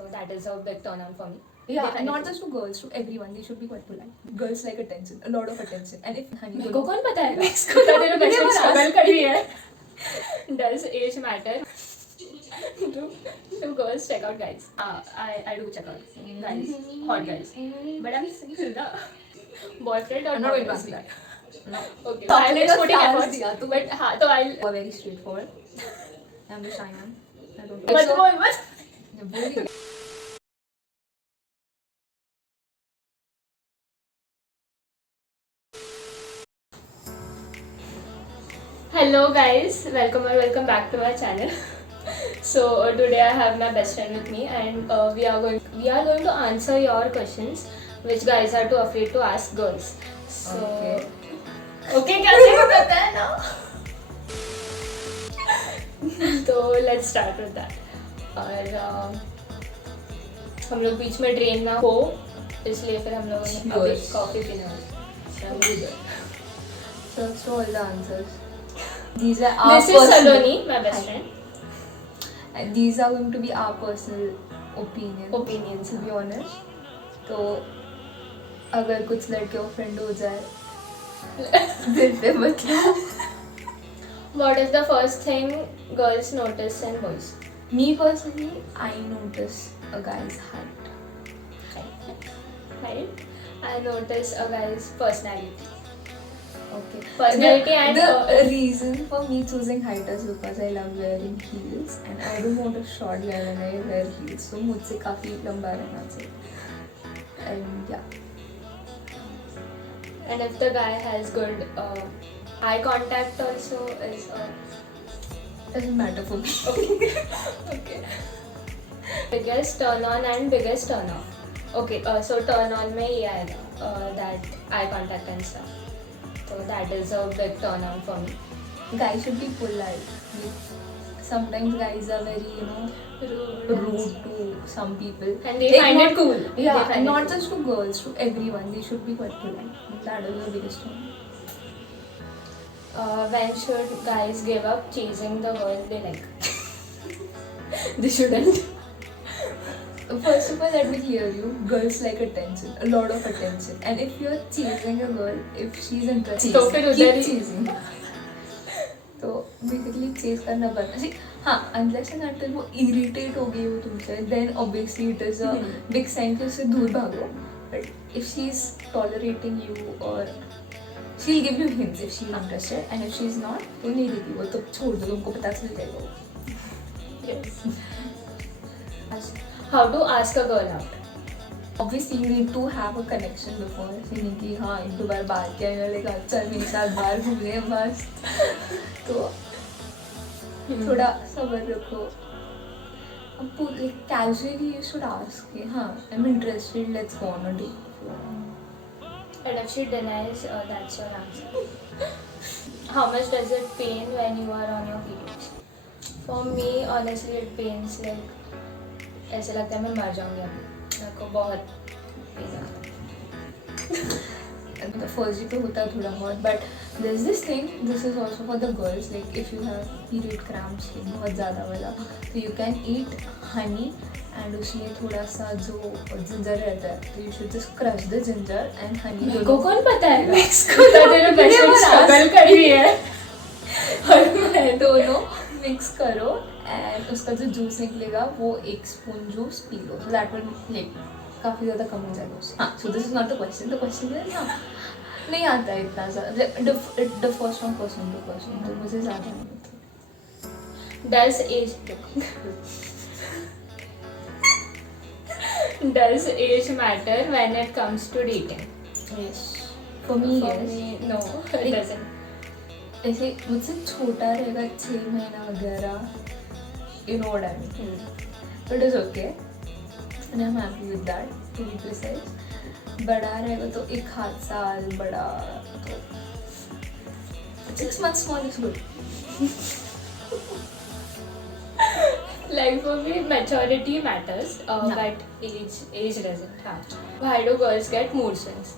So that is a big turn on for me. Yeah, Definitely. not just to girls, to everyone. They should be quite polite. Girls like attention, a lot of attention. And if honey, मेरे को कौन बताएगा? इसका तेरे best friend never struggle ask. करी है. Does age matter? do girls check out guys? I do check out guys, hot guys. But I'm single ना. Boyfriend or I'm not going to boyfriend? ask that. No. Okay, तो I'll आपने just तो putting stars efforts. दिया, तो But हाँ तो I'll. You are very straightforward. I'm the shy one. I don't But so, बोल मत. ये बोली. Hello guys, welcome back to our channel. So today I have my best friend with me, and we are going to answer your questions, which guys are too afraid to ask girls. So okay कैसे भी पता है ना? तो let's start with that. और हम लोग बीच में ड्रेन ना हो, इसलिए फिर हम लोगों ने अभी कॉफी पीने वाले. So that's all the answers. These are our This is personal. Saloni, my best friend. And these are going to be our personal opinions. Opinions, To be honest. तो अगर कुछ लड़के ऑफेंड हो जाए दिल पे मतलब. What is the first thing girls notice in boys? Me personally, I notice a guy's height. Right? I notice a guy's personality. Okay. Personality and the reason for me choosing height is because I love wearing heels and I don't want a short guy when I wear heels. So मुझसे काफी लंबा रहना चाहिए. And yeah. And if the guy has good eye contact also is Doesn't matter for me. okay. Biggest turn on and biggest turn off. Okay, so turn on में ये आएगा that eye contact and stuff. So that is a big turn on for me. Guys should be polite. Sometimes guys are very, rude to some people. And they Like find not- it cool. Yeah, They find and it not cool. just to girls, to everyone. They should be quite polite. That is the biggest one. When should guys give up chasing the girl they like? They shouldn't. First of all, let me clear you. Girls like attention, a lot of attention. And if you're chasing a girl, if she's interested, तो फिर उधर ही- keep chasing. तो basically chase करना बंद. See, हाँ, unless and until वो irritate हो गई हो तुमसे, then obviously it is a big sign कि उससे दूर भागो. But if she's tolerating you or she'll give you hints if she's interested, and if she's not, तो नहीं देगी वो, तो छोड़ दो, तुमको पता चल जाएगा वो. Yes. How to ask a girl out? Obviously you need to have a connection before saying कि हाँ एक दो बार बात किया है लेकिन चल मेरे साथ बाहर घूमने बस. तो थोड़ा सब्र रखो. अब पूरे casually you should ask कि हाँ I'm interested, let's go on a date. And if she denies, that's your answer. How much does it pain when you are on your periods? For me, honestly, it pains like ऐसे लगता है मैं मर जाऊंगी अभी. मेरे को बहुत pain आता है. And the first day पे होता है थोड़ा बहुत, but there's this thing, this is also for the girls, like if you have period cramps like बहुत ज़्यादा वाला, so you can eat honey and उसमें थोड़ा सा जो ginger रहता है, तो you should just crush the ginger and honey. मेरे को कौन पता है? Mix करो. तेरे best friend struggle करी है. और मैं दोनों मिक्स करो एंड उसका जो जूस निकलेगा वो एक स्पून जूस पी लो, सो दैट विल लाइक काफ़ी ज़्यादा कम हो जाएगा उससे. हाँ, so this is not the question is हाँ नहीं आता है इतना ज़्यादा. The first from person to person, तो मुझे ज़्यादा नहीं होता. Does age matter when it comes to dating? Yes, for me For yes. me, no, it doesn't. ऐसे मुझसे छोटा रहेगा 6 महीना वगैरह, you know what I mean, it is okay and I am happy with that, to be precise. बड़ा रहेगा तो 1 साल बड़ा, तो 6 months small is good. Like for me, maturity matters, Yeah. but age doesn't have. Why do girls get mood swings?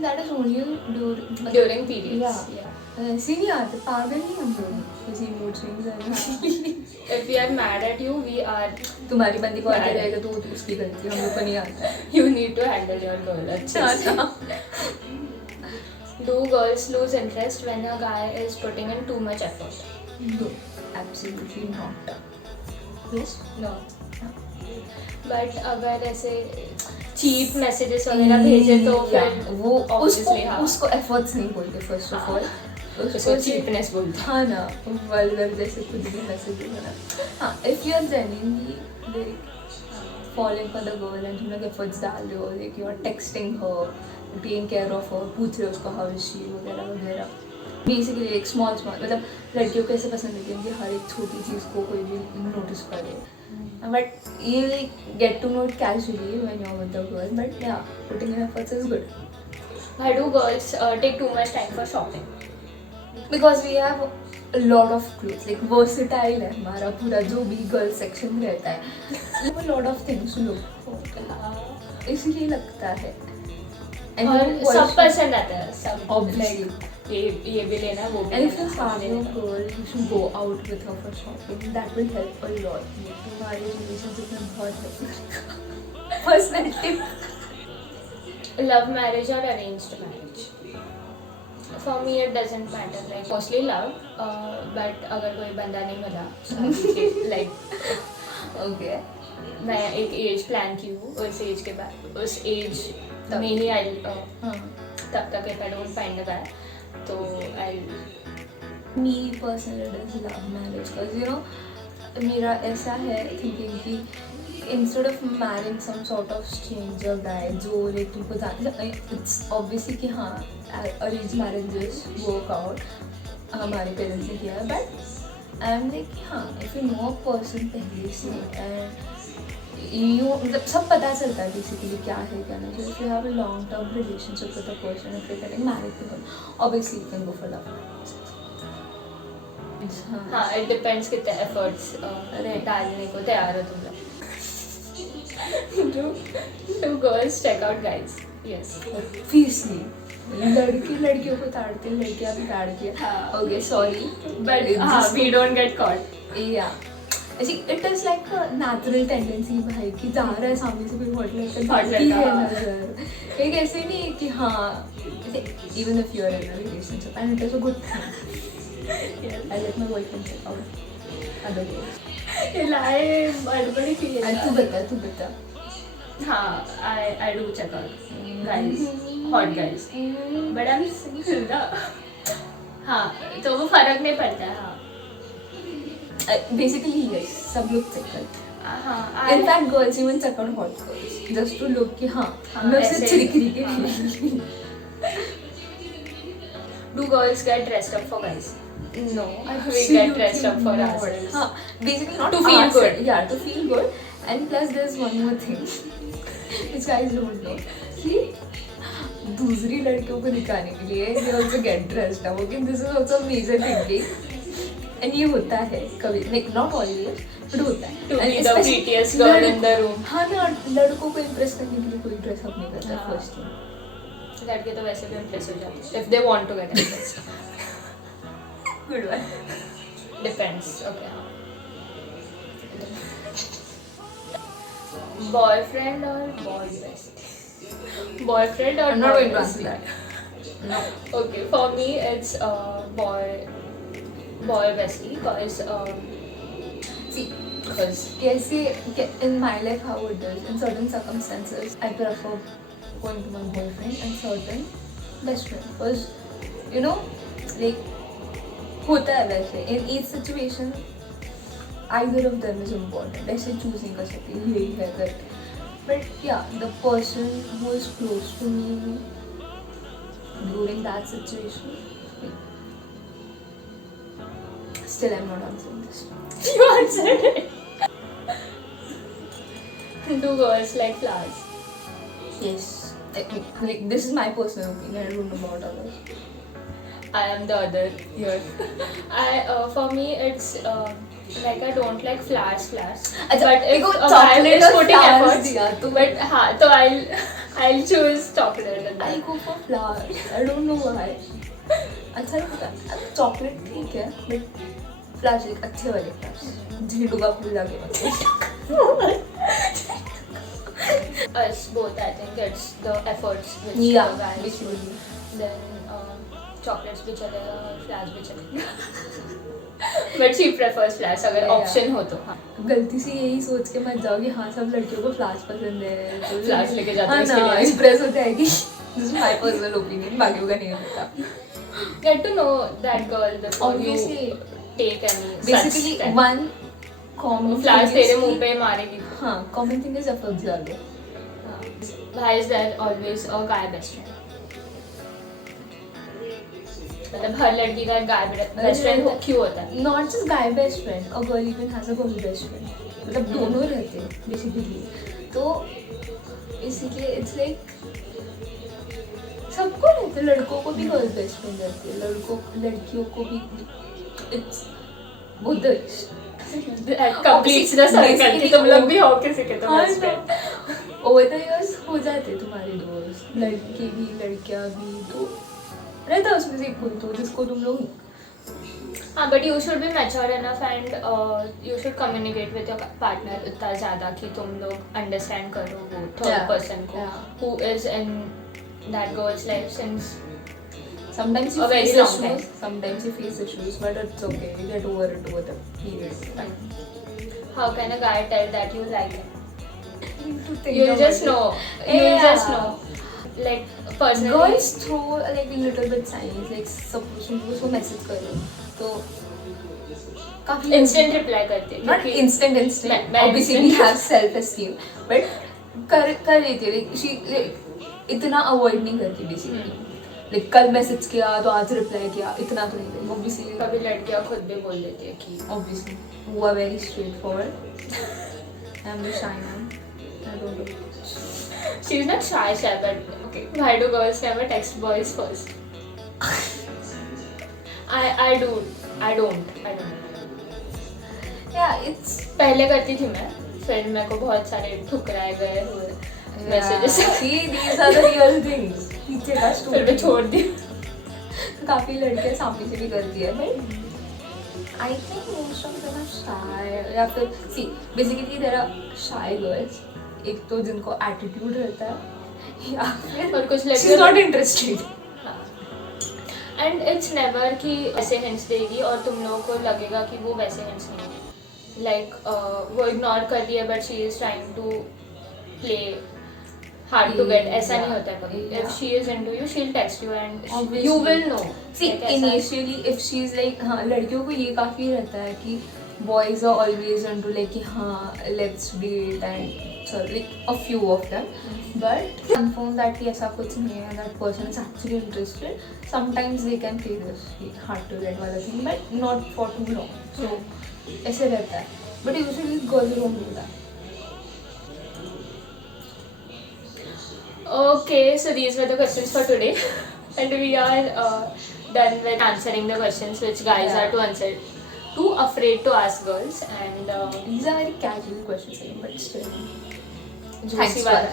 That is only during during periods. Yeah. ऐसे नहीं आते, पागल नहीं हम लोग किसी मूड स्विंग्स आने। If we are mad at you, we are. तुम्हारी बंदी को आते Mad. रहेगा तो वो तो उसकी गलती, हम लोग को नहीं आता। You need to handle your girl अच्छे से. Do girls lose interest when a guy is putting in too much effort? No, absolutely not. Yes? No. But अगर ऐसे cheap messages वगैरह भेजे तो फिर वो obviously हाँ. उसको efforts नहीं बोलते first of all. उसको cheapness बोलते. हाँ ना, vulgar जैसे कुछ भी messages है ना. हाँ, if you are genuinely like falling for the girl and तुम लोग efforts डाल रहे हो, like you are texting her, taking care of her, पूछ रहे हो उसको how is she वगैरह वगैरह. Basically like small मतलब लड़कियों को ऐसे पसंद है कि हर एक छोटी चीज़ को कोई भी notice करे. But you like get to know it casually when you're with the girl. But yeah, putting in efforts is good. Why do girls take too much time for shopping? Because we have a lot of clothes. Like versatile है हमारा पूरा जो भी girl section रहता है. A lot of things to look. इसलिए लगता है. और सब पसंद आता है सब. Obviously. ये भी लेना वो भी. And if you're लेना, having a लेना. girl, you should go out with her for shopping. That will help a lot. तुम्हारे relationship में बहुत help. Personal tip. Love marriage or arranged marriage? For me it doesn't matter. Like mostly love. But अगर कोई बंदा नहीं मिला, like Okay. मैं एक एज प्लान की हूँ. उस एज के बाद उस एज में ही आई तब तक if I don't find a guy तो आई. Me personally does love marriage because you know मेरा ऐसा है thinking कि instead of marrying some sort of stranger guy जो like तुमको जान, it's obviously कि हाँ arranged marriages work out, हमारे parents ने किया है, but I'm like हाँ if you know a person पहले से and you मतलब सब पता चलता है basically क्या है क्या नहीं. So if you have a long term relationship with a person, if you're getting married to him, obviously you can go for love. हाँ it depends कितने efforts डालने को तैयार हो तुम लोग. Do girls check out guys? Yes. Obviously. लड़कियों को ताड़ते हैं, लड़कियाँ भी ताड़ती हैं. हाँ. Okay, sorry. But we don't get caught. Yeah. See, it is like a natural tendency भाई कि जा रहा है सामने से कोई हॉट लड़का है नजर. एक ऐसे नहीं है कि हाँ even if you are in a relationship and it is a good thing. Yes. I let my boyfriend check out other girls. lie बड़ी फील. And तू बता. हाँ I do check out guys, hot guys. But I'm single ना. हाँ तो वो फर्क नहीं पड़ता है. हाँ. Basically yes, सब लोग check करते हैं. हाँ. In fact, girls even check out hot girls just to look कि हाँ मैं उससे ऐसे- चिरकिरी के. Do girls get dressed up for guys? No, we Absolutely get dressed up for not. ourselves. हाँ, basically not To feel ourselves. good. Yeah, to feel good. And plus there's one more thing which guys don't know. कि दूसरी लड़कियों को दिखाने के लिए they also get dressed up. Okay, this is also a major thinking. And ये होता है कभी, like not always, but होता है. To And be the especially prettiest girl in the room. हाँ ना, लड़कों को impress करने के लिए कोई dress up नहीं करता हाँ. first thing. लड़के तो वैसे भी impress हो जाते हैं if they want to get impressed. Good one. Depends. Okay. हाँ. Boyfriend or boy best? Boyfriend or I'm not boy going to best? answer that. No. Okay, for me it's boy bestie because See, because कैसे in my life how it is, in certain circumstances I prefer going to my boyfriend and certain best friend because you know like होता है वैसे in each situation either of them is important. ऐसे choose नहीं कर सकती यही है कर. But yeah, the person who is close to me during that situation, like, still I'm not answering this. you answered it. Do girls like flowers? Yes. Like this is my personal opinion. I don't know about others. I am the other here. For me it's like I don't like flowers. अच्छा, But if देखो, a guy chocolate is और putting flowers efforts, दिया तो but हाँ तो I'll choose chocolate and I that. go for flowers. I don't know why. अच्छा लगता है चॉकलेट ठीक है बट फ्लावर्स एक अच्छे वाले फ्लावर्स झीटू का फूल लगे होते Us both, I think it's the efforts which Yeah, the guys basically. put. Then chocolates भी चलेगा और flowers भी चलेगा. But she prefers flowers अगर Yeah. option हो तो. हाँ. गलती से यही सोच के मत जाओ कि हाँ सब लड़कियों को फ्लावर्स पसंद है तो Flowers लेके जाते हाँ हैं इसके ना लिए. इम्प्रेस हो जाएगी this is my personal opinion बाकियों का नहीं होता Get to know that girl before Obviously. you take any basically such step. One common Flowers तेरे मुंह पे मारेगी. हाँ कॉमन थिंग इज एफर्ट्स डालो Why is there always a guy best friend? मतलब हर लड़की का एक guy best friend क्यों होता है? Not just guy best friend a girl even has a girl best friend मतलब दोनों रहते हैं बेसिकली तो इसीलिए इट्स लाइक सबको रहते हैं लड़कों को भी गर्ल बेस्ट फ्रेंड रहती है लड़कियों को भी it's both the That completes the circle कि तुम लोग भी हो किसी के तो best friend. Over the years हो जाते तुम्हारे दोस्त लड़के भी लड़कियां भी तो रहता है उसमें से एक कोई तो जिसको तुम लोग हाँ, but you should be mature enough and you should communicate with your partner इतना ज़्यादा कि तुम लोग understand करो वो third Yeah, person को yeah. who is in that girl's life since sometimes you A very face long issues time. sometimes you face issues but it's okay you get over it over the period how can a guy tell that you like him? Think You'll about just it. know. You'll Yeah. just know. Like personally. girls throw like little bit signs like suppose तुमको उसको message करो तो काफी Instant reply करते हैं not क्योंकि instant मैं obviously we have self esteem but कर लेती है like she like इतना avoid नहीं करती basically like कल मैसेज किया तो आज रिप्लाई किया इतना तो नहीं करेगी obviously कभी लड़कियां खुद भी बोल देती है कि obviously who are very straightforward I'm the shy one I don't know she is not shy but okay why do girls never text boys first? I don't yeah it's पहले करती थी मैं फिर मेरे को बहुत सारे ठुकराए गए हुए messages see these are the real things पीछे का फिर मैं story छोड़ दी. काफी लड़कियां सामने से भी करती है but I think most of them are shy या फिर see basically there are shy girls एक तो जिनको एटीट्यूड रहता है या फिर और कुछ शी इज लड़कियां not interested and it's never कि ऐसे हिंट्स देगी और तुम लोगों को लगेगा कि वो वैसे हिंट्स नहीं है लाइक वो इग्नोर कर रही है but she is trying to play hard to get ऐसा नहीं होता है कभी if she is into you she will text you and you will know see initially if she is like हाँ लड़कियों को ये काफी रहता है कि boys are always into like कि हाँ let's date and like a few of them but confirm that कि ऐसा कुछ नहीं है that person is actually interested sometimes they can play this hard to get वाला thing but not for too long so ऐसे रहता है but usually girls don't do that Okay, so these were the questions for today, and we are done with answering the questions which guys Yeah. are to answer. Too afraid to ask girls, and these are very casual questions but still juicy वाला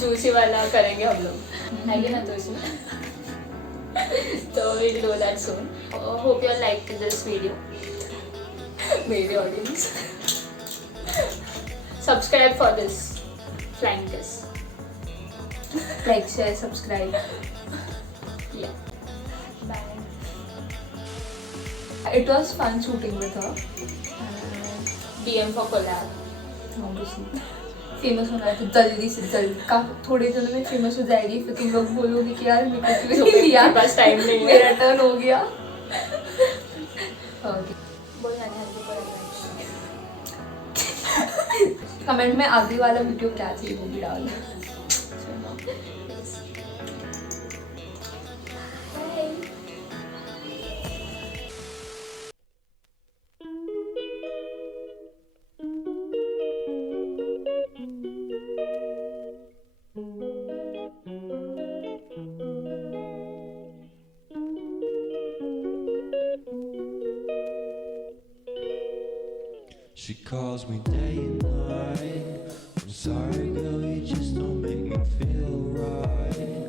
juicy वाला करेंगे हम लोग है कि ना तो इसमें तो we'll do that soon. Hope you all liked this video. Maybe audience. Subscribe for this flying kiss. like share subscribe Yeah. Bye. it was fun shooting with her DM for collab. obviously famous होना है तो जल्दी से जल्दी का थोड़े दिनों में फेमस हो जाएगी फिर तुम लोग बोलोगे कि यार मेरे को क्यों नहीं दिया पास टाइम नहीं है मेरा टर्न हो गया ओके बोल जाने हल्दी पर कमेंट में आगे वाला वीडियो क्या चाहिए वो भी डालना She calls me day and night. I'm sorry, girl, you just don't make me feel right.